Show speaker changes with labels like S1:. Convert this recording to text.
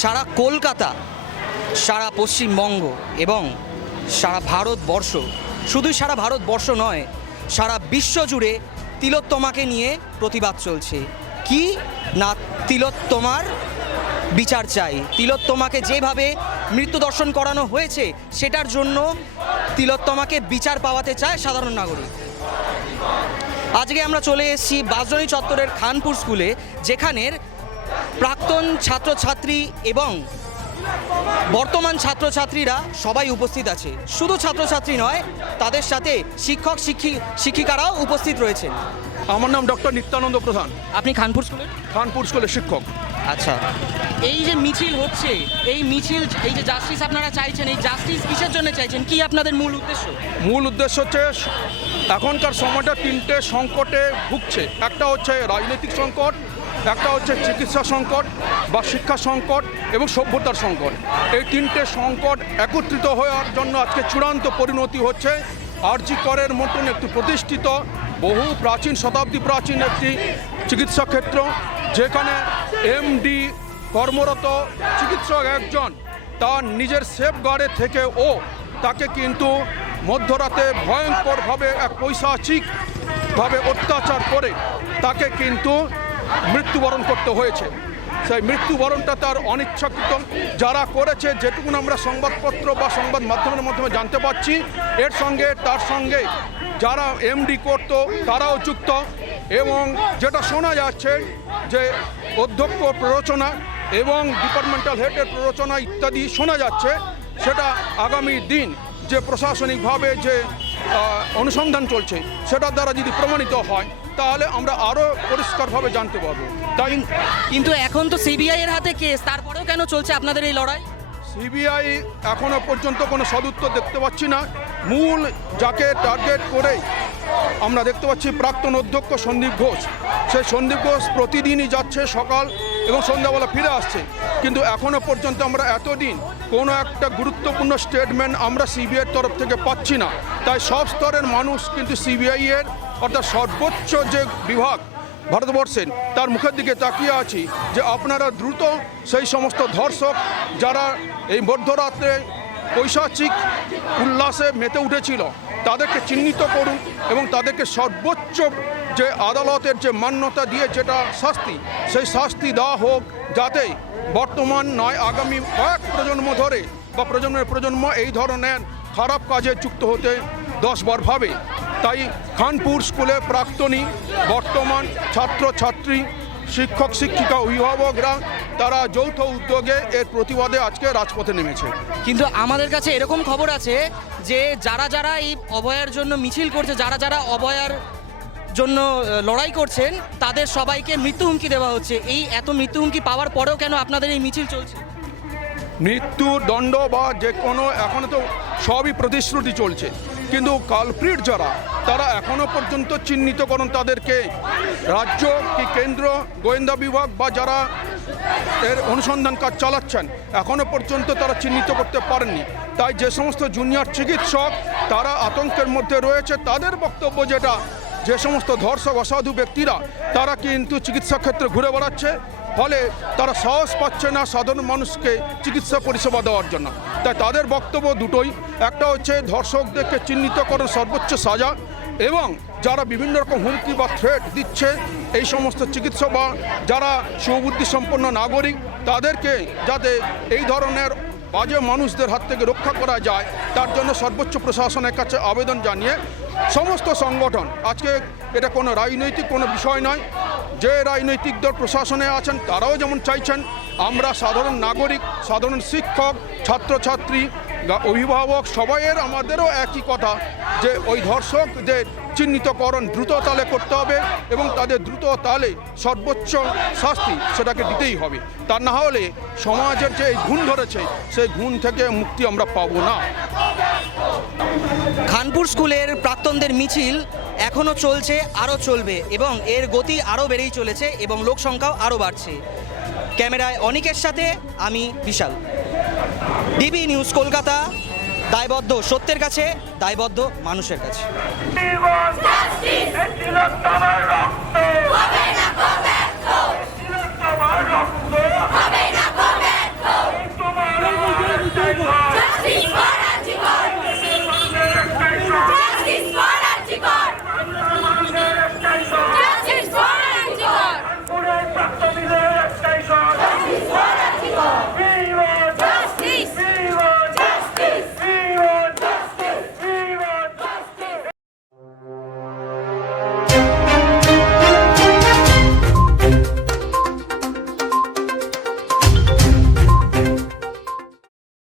S1: সারা কলকাতা, সারা পশ্চিমবঙ্গ এবং সারা ভারতবর্ষ, শুধুই সারা ভারতবর্ষ নয়, সারা বিশ্ব জুড়ে তিলোত্তমাকে নিয়ে প্রতিবাদ চলছে। কি? না, তিলোত্তমার বিচার চাই। তিলোত্তমাকে যেভাবে মৃত্যু দর্শন করানো হয়েছে, সেটার জন্য তিলোত্তমাকে বিচার পাওয়াতে চায় সাধারণ নাগরিক। আজকে আমরা চলে এসেছি বাজনী চত্বরের খানপুর স্কুলে, যেখানের প্রাক্তন ছাত্রছাত্রী এবং বর্তমান ছাত্রছাত্রীরা সবাই উপস্থিত আছে। শুধু ছাত্রছাত্রী নয় তাদের সাথে শিক্ষক শিক্ষি শিক্ষিকারাও উপস্থিত রয়েছেন।
S2: আমার নাম ডক্টর নিত্যানন্দ প্রধান।
S1: আপনি খানপুর স্কুলের
S2: খানপুর স্কুলের শিক্ষক।
S1: আচ্ছা। এই যে মিছিল হচ্ছে এই মিছিল এই যে জাস্টিস আপনারা চাইছেন এই জাস্টিস কিসের জন্য চাইছেন? কি আপনাদের মূল উদ্দেশ্য?
S2: মূল উদ্দেশ্য হচ্ছে এখনকার সময়টা তিনটে সংকটে ভুগছে। একটা হচ্ছে রাজনৈতিক সংকট একটা হচ্ছে চিকিৎসা সংকট বা শিক্ষা সংকট এবং সভ্যতার সংকট। এই তিনটে সংকট একত্রিত হওয়ার জন্য আজকে চূড়ান্ত পরিণতি হচ্ছে। আরজি করের মতন একটি প্রতিষ্ঠিত, বহু প্রাচীন, শতাব্দী প্রাচীন একটি চিকিৎসা ক্ষেত্র, যেখানে এমডি কর্মরত চিকিৎসক একজন, তার নিজের সেফগার্ডে থেকে ও তাকে কিন্তু মধ্যরাতে ভয়ঙ্করভাবে এক পৈশাচিকভাবে অত্যাচার করে, তাকে কিন্তু মৃত্যুবরণ করতে হয়েছে। সেই মৃত্যুবরণটা তার অনিচ্ছাকৃত। যারা করেছে, যেটুকুন আমরা সংবাদপত্র বা সংবাদ মাধ্যমের মাধ্যমে জানতে পারছি, এর সঙ্গে, তার সঙ্গে যারা এমডি করতো, তারাও যুক্ত। এবং যেটা শোনা যাচ্ছে যে অধ্যক্ষ প্ররোচনা এবং ডিপার্টমেন্টাল হেডের প্ররোচনা ইত্যাদি শোনা যাচ্ছে, সেটা আগামী দিন যে প্রশাসনিকভাবে যে অনুসন্ধান চলছে, সেটার দ্বারা যদি প্রমাণিত হয় তাহলে আমরা আরও পরিষ্কারভাবে জানতে পারব। তাই
S1: কিন্তু এখন তো সিবিআই এর হাতে কেস তারপরেও কেন চলছে আপনাদের এই লড়াই?
S2: সিবিআই এখনও পর্যন্ত কোনো সদুত্তর দেখতে পাচ্ছি না। মূল যাকে টার্গেট করে আমরা দেখতে পাচ্ছি প্রাক্তন অধ্যক্ষ সন্দীপ ঘোষ। সেই সন্দীপ ঘোষ প্রতিদিনই যাচ্ছে সকাল এবং সন্ধ্যাবেলা ফিরে আসছে। কিন্তু এখনও পর্যন্ত আমরা এতদিন কোনো একটা গুরুত্বপূর্ণ স্টেটমেন্ট আমরা সিবিআইয়ের তরফ থেকে পাচ্ছি না। তাই সব স্তরের মানুষ কিন্তু সিবিআই এর অর্থাৎ সর্বোচ্চ যে বিভাগ ভারতবর্ষের, তার মুখের দিকে তাকিয়ে আছি যে আপনারা দ্রুত সেই সমস্ত ধর্ষক যারা এই মধ্যরাত্রে পৈশাচিক উল্লাসে মেতে উঠেছিল, তাদেরকে চিহ্নিত করুন এবং তাদেরকে সর্বোচ্চ যে আদালতের যে মান্যতা দিয়ে যেটা শাস্তি, সেই শাস্তি দেওয়া হোক, যাতে বর্তমান নয়, আগামী কয়েক প্রজন্ম ধরে বা প্রজন্মের প্রজন্ম এই ধরনের খারাপ কাজে যুক্ত হতে দশবার ভাবে। তাই খানপুর স্কুলে প্রাক্তনী বর্তমান ছাত্র ছাত্রী শিক্ষক শিক্ষিকা অভিভাবকরা তারা যৌথ উদ্যোগে এর প্রতিবাদে আজকে রাজপথে নেমেছে।
S1: কিন্তু আমাদের কাছে এরকম খবর আছে যে যারা যারা এই অভয়ার জন্য মিছিল করছে যারা যারা অভয়ার জন্য লড়াই করছেন তাদের সবাইকে মৃত্যু হুমকি দেওয়া হচ্ছে। এই এত মৃত্যু হুমকি পাওয়ার পরেও কেন আপনাদের এই মিছিল চলছে?
S2: মৃত্যু দণ্ড বা যে কোনো এখনও তো সবই প্রতিশ্রুতি চলছে। কিন্তু কালপ্রিট যারা, তারা এখনও পর্যন্ত চিহ্নিতকরণ তাদেরকে। রাজ্য কি কেন্দ্র, গোয়েন্দা বিভাগ বা যারা এর অনুসন্ধান কাজ চালাচ্ছেন এখনও পর্যন্ত তারা চিহ্নিত করতে পারেননি। তাই যে সমস্ত জুনিয়র চিকিৎসক, তারা আতঙ্কের মধ্যে রয়েছে, তাদের বক্তব্য যেটা, যে সমস্ত ধর্ষক, অসাধু ব্যক্তিরা, তারা কিন্তু চিকিৎসা ক্ষেত্রে ঘুরে বেড়াচ্ছে। ফলে তারা সাহস পাচ্ছে না সাধারণ মানুষকে চিকিৎসা পরিষেবা দেওয়ার জন্য। তাই তাদের বক্তব্য দুটোই। একটা হচ্ছে ধর্ষকদেরকে চিহ্নিত করার সর্বোচ্চ সাজা এবং যারা বিভিন্ন রকম হুমকি বা থ্রেট দিচ্ছে এই সমস্ত চিকিৎসা বা যারা সুবুদ্ধি সম্পন্ন নাগরিক, তাদেরকে যাতে এই ধরনের বাজে মানুষদের হাত থেকে রক্ষা করা যায়, তার জন্য সর্বোচ্চ প্রশাসনের কাছে আবেদন জানিয়ে সমস্ত সংগঠন, আজকে এটা কোনো রাজনৈতিক কোনো বিষয় নয় যে রাজনৈতিক দল প্রশাসনে আছেন, তারাও যেমন চাইছেন, আমরা সাধারণ নাগরিক, সাধারণ শিক্ষক, ছাত্রছাত্রী অভিভাবক, সবাইয়ের আমাদেরও একই কথা, যে ওই ধর্ষক যে চিহ্নিতকরণ দ্রুত তালে করতে হবে এবং তাদের দ্রুত তালে সর্বোচ্চ শাস্তি সেটাকে দিতেই হবে। তা না হলে সমাজের যে এই ঘুণ ধরেছে, সেই ঘুণ থেকে মুক্তি আমরা পাবো না।
S1: খানপুর স্কুলের প্রাক্তনদের মিছিল এখনও চলছে আরও চলবে এবং এর গতি আরও বেড়েই চলেছে এবং লোক সংখ্যাও আরও বাড়ছে। ক্যামেরায় অনিকের সাথে আমি বিশাল। ডিবি নিউজ কলকাতা দায়বদ্ধ সত্যের কাছে দায়বদ্ধ মানুষের কাছে।